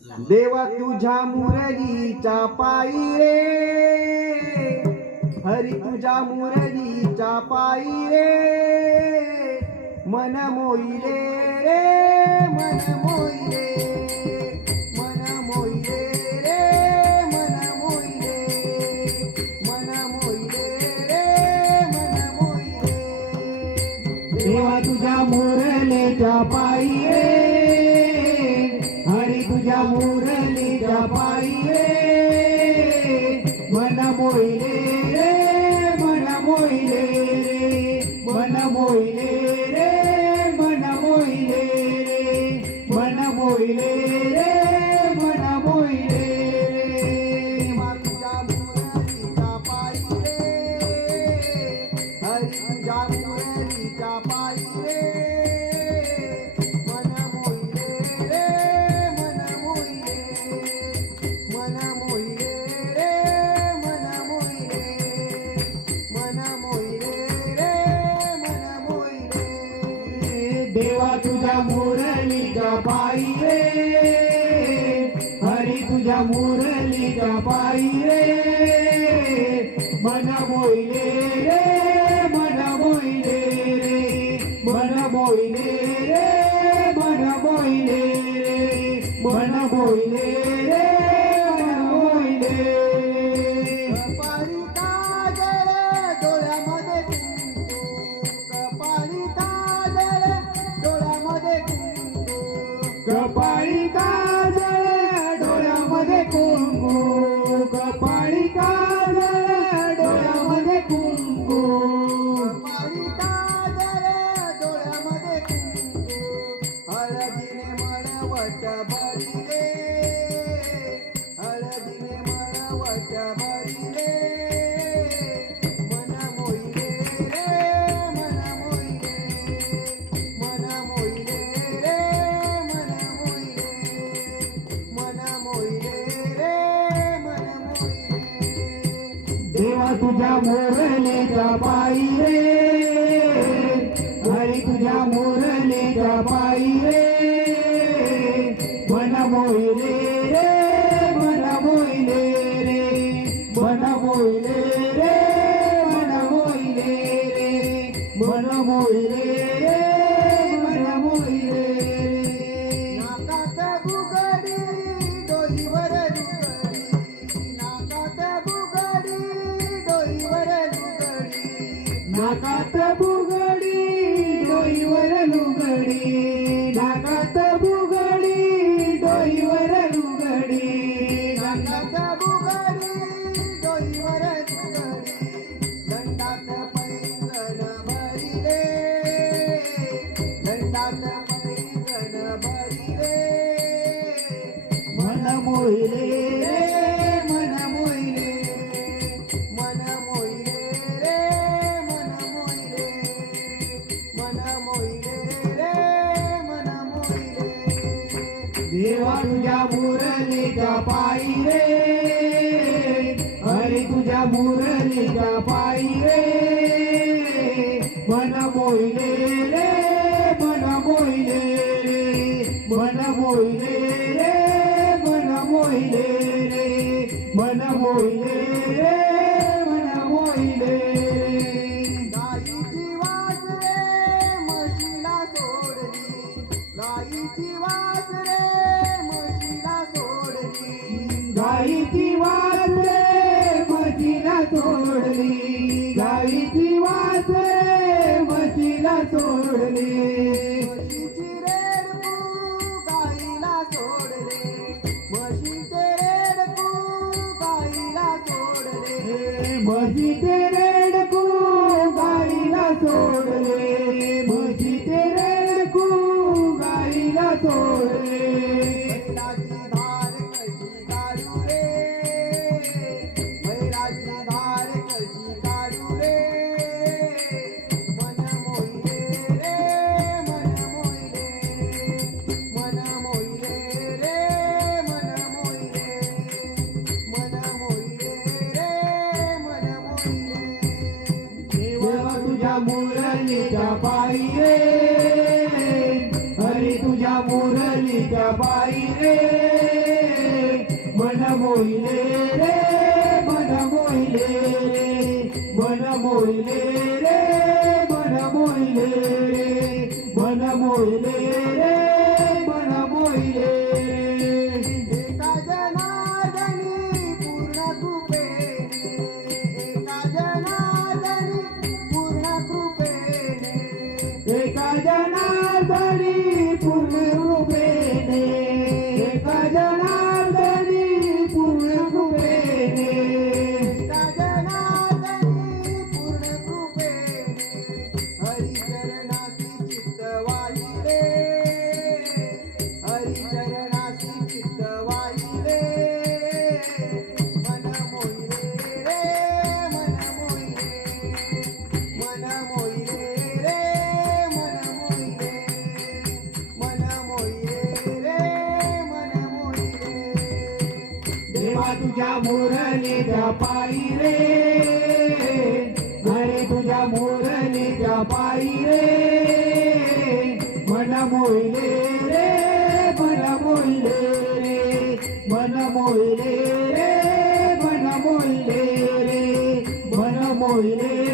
देवा तुझ्या मुरलीच्या पायी रे, हरी तुझ्या मुरलीच्या पायी रे, मन मोईले रे, मन मोईले, मन मोईले रे, मन मोईले, मन मोईले रे, मन मोईले. देवा तुझ्या मुरलीच्या पायी रे, हरी तुझ्या मुरलीच्या पायी रे, मन मोईले रे, मन मोईले रे, मन मोईले रे, मन मोईले रे, मन मोईले रे, मन मोईले रे. तुझ्या मुरलीच्या पायी रे, हरी तुझ्या मुरलीच्या पायी रे, मन मोईले रे, मन मोईले, मन मोईले रे, मन मोईले, मन मोईले रे, मन मोईले. देवा तुझ्या मुरलीच्या पायी रे, हरी तुझ्या मुरलीच्या पायी रे, मन मोईले रे, मन मोईले रे, मन मोईले रे, मन मोईले रे, मन मोईले रे, मन मोईले. कपाळी काजळ डोळ्यामध्ये कुंकू, कपाळी काजळ डोळ्यामध्ये कुंकू, कपाळी काजळ डोळ्यामध्ये कुंकू, कपाळी काजळ डोळ्यामध्ये कुंकू, कपाळी काजळ डोळ्यामध्ये कुंकू, हळदीने मळवट भरिले, हळदीने मळवट भरिले, मन मोईले रे, मन मोईले, मन मोईले रे, मन मोईले, मन मोईले रे, मन मोईले. देवा तुझ्या मुरलीच्या पायी रे, हरी तुझ्या मुरलीच्या पायी रे, मन मोईले रे, मन मोईले रे, मन मोईले रे, मन मोईले रे, मन मोईले रे, मन मोईले रे. नाकात बुगडी डोईवर लुगडी, नाकात बुगडी डोईवर लुगडी, नाकात बुगडी डोईवर लुगडी, नाकात बुगडी डोईवर लुगडी, नाकात बुगडी डोईवर लुगडी, दंडात पैंजण भरिले, दंडात पैंजण भरिले, मन मोईले रे, मन मोईले, मन मोईले रे, मन मोईले, मन मोईले रे, मन मोईले. देवा तुझ्या मुरलीच्या पायी रे, हरी तुझ्या मुरलीच्या पायी रे, मन मोईले रे, मन मोईले रे, मन मोईले रे, मन मोईले रे, मन मोईले रे, मन मोईले रे. गाईची वास रे म्हशीला सोडली, गाईची वास रे म्हशीला सोडली, गाईची वास रे म्हशीला सोडली, गाईची वास रे म्हशीला सोडली, म्हशीची रेडकू गाईला सोडले, म्हशीचे रेडकू गाईला सोडले, म्हशीचे रेडकू गाईला सोडले, म्हशीचे रेडकू गाईला सोडले. बैलाची धार कशी काढू रे, बैलाची धार कशी काढू रे, मन मोईले रे, मन मोईले, मन मोईले रे, मन मोईले, मन मोईले रे, मन मोईले. देवा तुझ्या मुरलीच्या पायी रे, हरी तुझ्या मुरलीच्या पायी रे, मोहिले रे मन मोहिले रे मन मोहिले रे मन मोहिले रे मन मोहिले रे मन मोहिले रे एका जनार्दनी पूर्ण कृपेने एका जनार्दनी पूर्ण कृपेने एका जनार्दनी पूर्ण रूपेने एका जनार्दनी पूर्ण रूपेने एका जनार्दनी पूर्ण कृपेने हरिचरणासी चित्त वाहिले हरिचरणासी चित्त वाहिले मन मोहिले रे मन मोहिले मन मोहिले रे मन मोहिले मन मोहिले रे मन मोहिले देवा तुझ्या मुरलीच्या पायी रे हरे तुझ्या मुरलीच्या पायी रे मन मोहिले रे मन मोहिले रे मन मोहिले रे मन मोहिले रे मन मोहिले